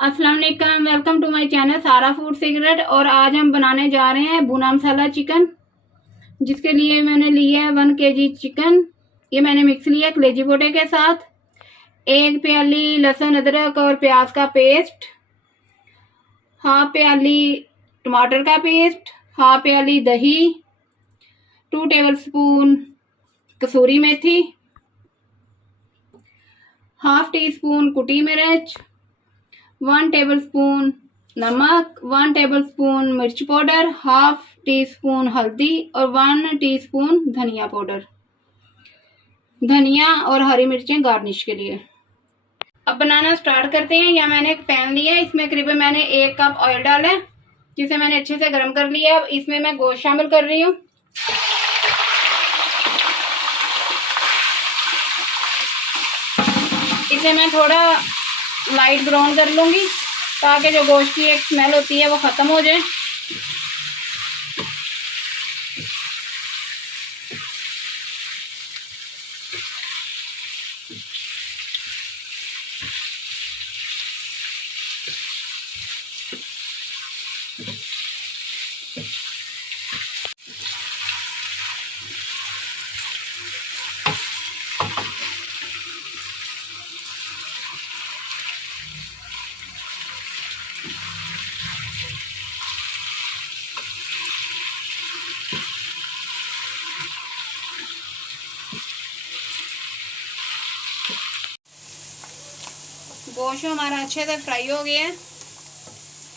अस्सलाम वालेकुम, welcome to my channel सारा फूड सीक्रेट। और आज हम बनाने जा रहे हैं भुना मसाला चिकन, जिसके लिए मैंने लिया है 1 kg चिकन। ये मैंने मिक्स लिया कलेजी बोटे के साथ। 1 प्याली लहसुन अदरक और प्याज का पेस्ट, 1/2 प्याली टमाटर का पेस्ट, 1/2 प्याली दही, 2 टेबलस्पून कसूरी मेथी, 1/2 टीस्पून कुटी मिर्च, 1 टेबलस्पून नमक, 1 टेबलस्पून मिर्च पाउडर, 1/2 टीस्पून हल्दी और 1 टीस्पून धनिया पाउडर। धनिया और हरी मिर्चें गार्निश के लिए। अब बनाना स्टार्ट करते हैं। यहाँ मैंने एक पैन लिया है, इसमें करीबन मैंने 1 कप ऑयल डाला है, जिसे मैंने अच्छे से गर्म कर लिया है। अब इसमें मैं गोश्त शामिल कर रही हूँ। इसे मैं थोड़ा लाइट ब्राउन कर लूंगी, ताकि जो गोश्त की एक स्मेल होती है वो ख़त्म हो जाए। गोश्त हमारा अच्छे से फ्राई हो गया है।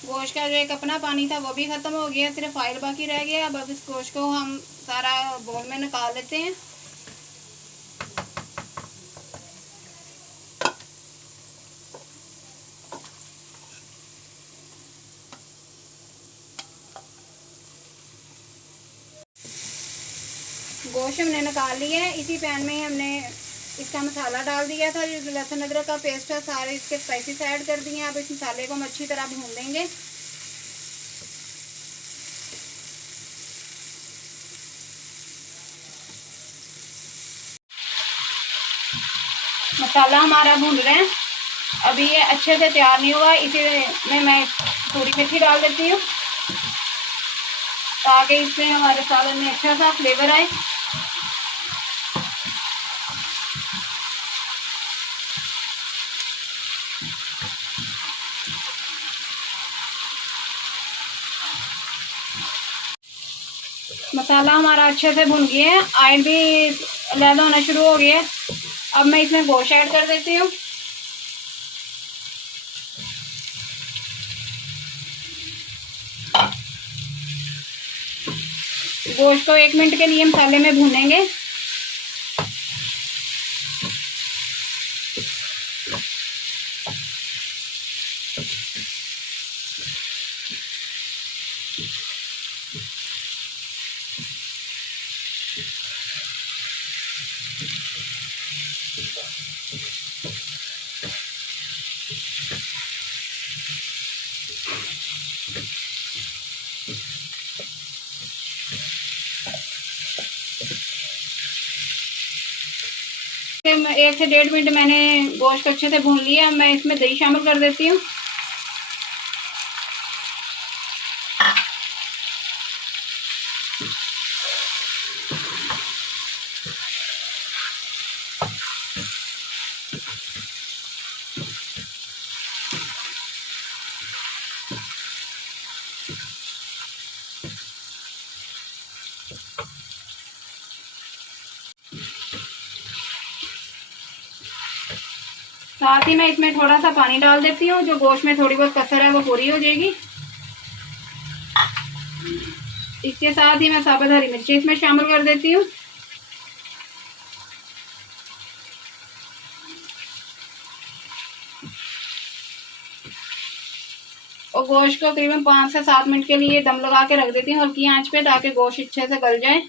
गोश्त का जो एक अपना पानी था वो भी ख़त्म हो गया, सिर्फ ऑयल बाकी रह गया। अब इस गोश्त को हम सारा बोल में निकाल लेते हैं। गोश्त हमने निकाल लिया है। इसी पैन में हमने इसका मसाला डाल दिया था, जो लहसुन अदरक का पेस्ट है, सारे इसके स्पाइसेस ऐड कर दिए हैं। अब इस मसाले को हम अच्छी तरह भून देंगे। मसाला हमारा भून रहे हैं। अभी ये अच्छे से तैयार नहीं हुआ, इसी में मैं कसूरी मेथी डाल देती हूँ, ताकि इससे हमारे सालन में अच्छा सा फ्लेवर आए। मसाला हमारा अच्छे से भुन गया है, ऑयल भी अलग होना शुरू हो गया है। अब मैं इसमें गोश्त ऐड कर देती हूँ। गोश्त को 1 मिनट के लिए मसाले में भूनेंगे। फिर 1 से 1.5 मिनट मैंने गोश्त अच्छे से भून लिया। मैं इसमें दही शामिल कर देती हूँ। साथ ही मैं इसमें थोड़ा सा पानी डाल देती हूँ, जो गोश्त में थोड़ी बहुत कसर है वो पूरी हो जाएगी। इसके साथ ही मैं साबुत हरी मिर्ची इसमें शामिल कर देती हूँ। और गोश्त को करीबन 5 से 7 मिनट के लिए दम लगा के रख देती हूँ हल्की आंच पे, ताकि गोश्त अच्छे से गल जाए।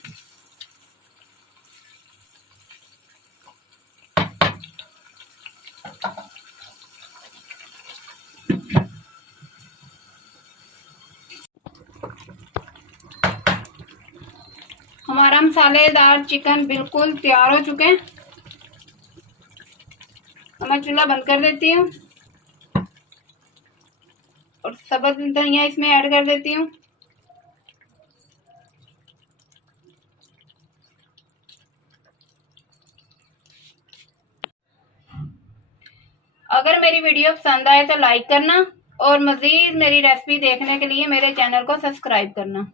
हमारा मसालेदार चिकन बिल्कुल तैयार हो चुके हैं। मैं चूल्हा बंद कर देती हूँ। और सब्ज़ धनिया इसमें ऐड कर देती हूँ। अगर मेरी वीडियो पसंद आए तो लाइक करना और मज़ीद मेरी रेसिपी देखने के लिए मेरे चैनल को सब्सक्राइब करना।